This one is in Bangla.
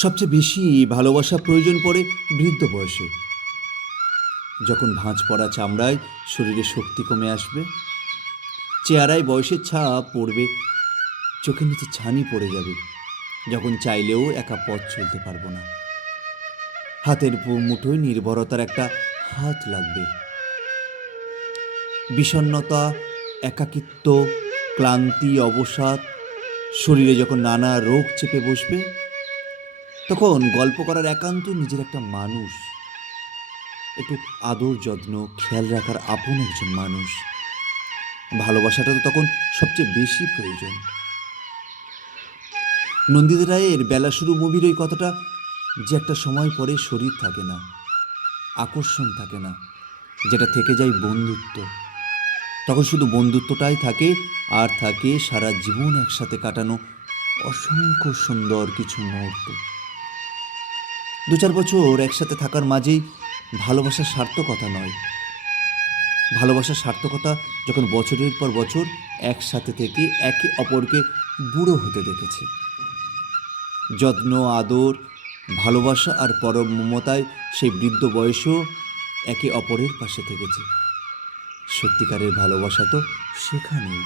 সবচেয়ে বেশি ভালোবাসা প্রয়োজন পড়ে বৃদ্ধ বয়সে, যখন ভাঁজ পড়া চামড়ায় শরীরে শক্তি কমে আসবে, চেহারায় বয়সের ছাপ পড়বে, চোখের নিচে ছানি পড়ে যাবে, যখন চাইলেও একা পথ চলতে পারবো না। হাতের মুঠোয় নির্ভরতার একটা হাত লাগবে। বিষণ্ণতা, একাকিত্ব, ক্লান্তি, অবসাদ শরীরে যখন নানা রোগ চেপে বসবে, তখন গল্প করার একান্ত নিজের একটা মানুষ, একটু আদর যত্ন খেয়াল রাখার আপন একজন মানুষ, ভালোবাসাটা তো তখন সবচেয়ে বেশি প্রয়োজন। নন্দিতা রায়ের বেলা শুরু মুভির ওই কথাটা, যে একটা সময় পরে শরীর থাকে না, আকর্ষণ থাকে না, যেটা থেকে যায় বন্ধুত্ব, তখন শুধু বন্ধুত্বটাই থাকে, আর থাকে সারা জীবন একসাথে কাটানো অসংখ্য সুন্দর কিছু মুহূর্ত। 2-4 বছর একসাথে থাকার মাঝেই ভালোবাসার সার্থকতা নয়, ভালোবাসার সার্থকতা যখন বছরের পর বছর একসাথে থেকে একে অপরকে বুড়ো হতে দেখেছে। যত্ন, আদর, ভালোবাসা আর পরম মমতায় সেই বৃদ্ধ বয়সেও একে অপরের পাশে থেকেছে। সত্যিকারের ভালোবাসা তো সেখানেই।